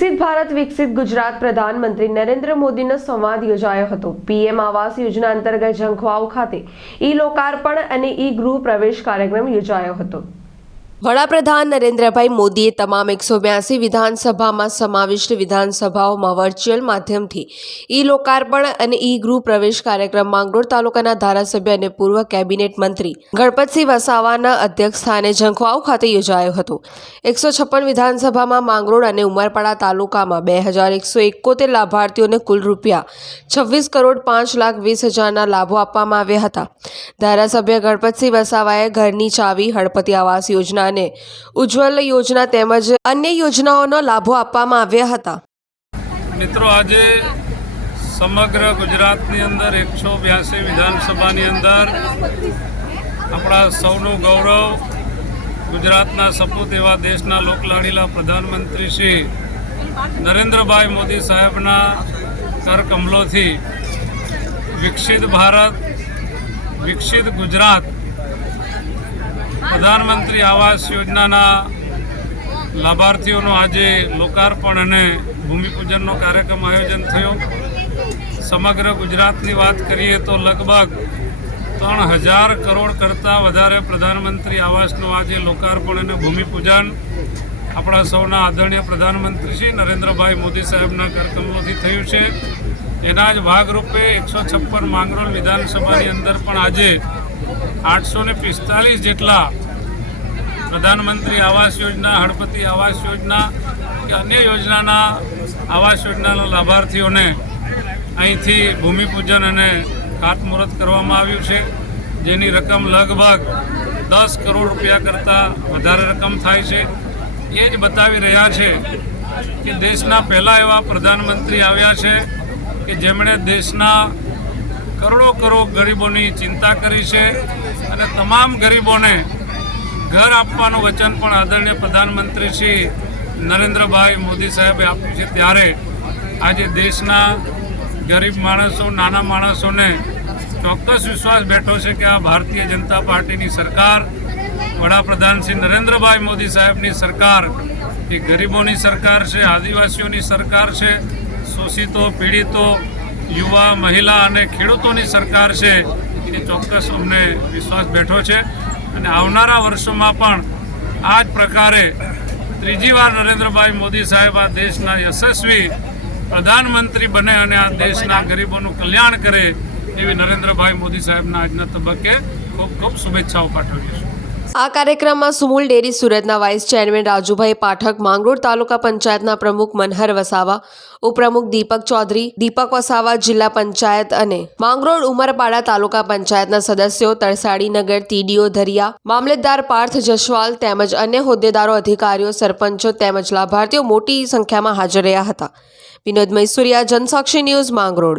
ભારત, વિકસિત ગુજરાત પ્રધાનમંત્રી નરેન્દ્ર મોદીનો સંવાદ યોજાયો હતો. પીએમ આવાસ યોજના અંતર્ગત ઝંખવાવ ખાતે ઈ લોકાર્પણ અને ઈ ગૃહ પ્રવેશ કાર્યક્રમ યોજાયો હતો. વડાપ્રધાન નરેન્દ્રભાઈ મોદીએ તમામ એકસો બ્યાસી વિધાનસભામાં સમાવિષ્ટ વિધાનસભાઓમાં વર્ચ્યુઅલ માધ્યમથી ઈ લોકાર્પણ અને ઈ ગૃહ પ્રવેશ કાર્યક્રમ માંગરોળ તાલુકાના ધારાસભ્ય અને પૂર્વ કેબિનેટ મંત્રી ગણપતસિંહ વસાવાના અધ્યક્ષસ્થાને ઝંખવાવ ખાતે યોજાયો હતો. એકસો છપ્પન વિધાનસભામાં માંગરોળ અને ઉમરપાડા તાલુકામાં બે હજાર એકસો એકોતેર લાભાર્થીઓને કુલ રૂપિયા છવ્વીસ કરોડ પાંચ લાખ વીસ હજારના લાભો આપવામાં આવ્યા હતા. ધારાસભ્ય ગણપતસિંહ વસાવાએ ઘરની ચાવી, હળપતિ આવાસ યોજના અને ઉજ્જવલ યોજના તેમજ અન્ય યોજનાઓનો લાભો આપવામાં આવ્યા હતા. મિત્રો, આજે સમગ્ર ગુજરાતની અંદર એકસો બ્યાસી વિધાનસભાની અંદર આપણા સૌનું ગૌરવ ગુજરાતના સપૂત એવા દેશના લોકલાડીલા પ્રધાનમંત્રી શ્રી નરેન્દ્રભાઈ મોદી સાહેબના કર કમલોથી વિકસિત ભારત, વિકસિત ગુજરાત પ્રધાનમંત્રી આવાસ યોજનાના લાભાર્થીઓનો આજે લોકાર્પણ અને ભૂમિપૂજનનો કાર્યક્રમ આયોજન થયો. સમગ્ર ગુજરાતની વાત કરીએ તો લગભગ ત્રણ હજાર કરોડ કરતાં વધારે પ્રધાનમંત્રી આવાસનું આજે લોકાર્પણ અને ભૂમિપૂજન. આપણા સૌના આદરણીય પ્રધાનમંત્રી શ્રી નરેન્દ્રભાઈ મોદી સાહેબના કાર્યક્રમોથી થયું છે. એના જ ભાગરૂપે એકસો છપ્પન માંગરોળ વિધાનસભાની અંદર પણ આજે આઠસો ને પિસ્તાલીસ જેટલા પ્રધાનમંત્રી આવાસ યોજના, હળપતિ આવાસ યોજના કે અન્ય યોજનાના આવાસ યોજનાના લાભાર્થીઓને અહીંથી ભૂમિપૂજન અને ખાતમુહૂર્ત કરવામાં આવ્યું છે. જેની રકમ લગભગ દસ કરોડ રૂપિયા કરતાં વધારે રકમ થાય છે. એ જ બતાવી રહ્યા છે કે દેશના પહેલાં એવા પ્રધાનમંત્રી આવ્યા છે કે જેમણે દેશના કરોડો કરોડ ગરીબોની ચિંતા કરી છે અને તમામ ગરીબોને ઘર આપવાનું વચન પણ આદરણીય પ્રધાનમંત્રી શ્રી નરેન્દ્રભાઈ મોદી સાહેબે આપ્યું છે. ત્યારે આજે દેશના ગરીબ માણસો, નાના માણસોને ચોક્કસ વિશ્વાસ બેઠો છે કે આ ભારતીય જનતા પાર્ટીની સરકાર, વડાપ્રધાન શ્રી નરેન્દ્રભાઈ મોદી સાહેબની સરકાર, એ ગરીબોની સરકાર છે, આદિવાસીઓની સરકાર છે, શોષિતો, પીડિતો યુવા, મહિલા અને ખેડૂતોની સરકાર છે એ ચોક્કસ અમને વિશ્વાસ બેઠો છે. અને આવનારા વર્ષોમાં પણ આ જ પ્રકારે ત્રીજી વાર નરેન્દ્રભાઈ મોદી સાહેબ આ દેશના યશસ્વી પ્રધાનમંત્રી બને અને આ દેશના ગરીબોનું કલ્યાણ કરે એવી નરેન્દ્રભાઈ મોદી સાહેબના આજના તબક્કે ખૂબ ખૂબ શુભેચ્છાઓ પાઠવીએ છીએ. આ કાર્યક્રમમાં સુમૂલ ડેરી સુરતના વાઇસ ચેરમેન રાજુભાઈ પાઠક, માંગરોળ તાલુકા પંચાયતના પ્રમુખ મનહર વસાવા, ઉપપ્રમુખ દીપક ચૌધરી, દીપક વસાવા જિલ્લા પંચાયત અને માંગરોળ ઉમરપાડા તાલુકા પંચાયતના સદસ્યો તરસાડીનગર ટીડીઓ ધરિયા, મામલતદાર પાર્થ જસવાલ તેમજ અન્ય હોદ્દેદારો, અધિકારીઓ, સરપંચો તેમજ લાભાર્થીઓ મોટી સંખ્યામાં હાજર રહ્યા હતા. વિનોદ મૈસુરિયા, જનસાક્ષી ન્યૂઝ, માંગરોળ.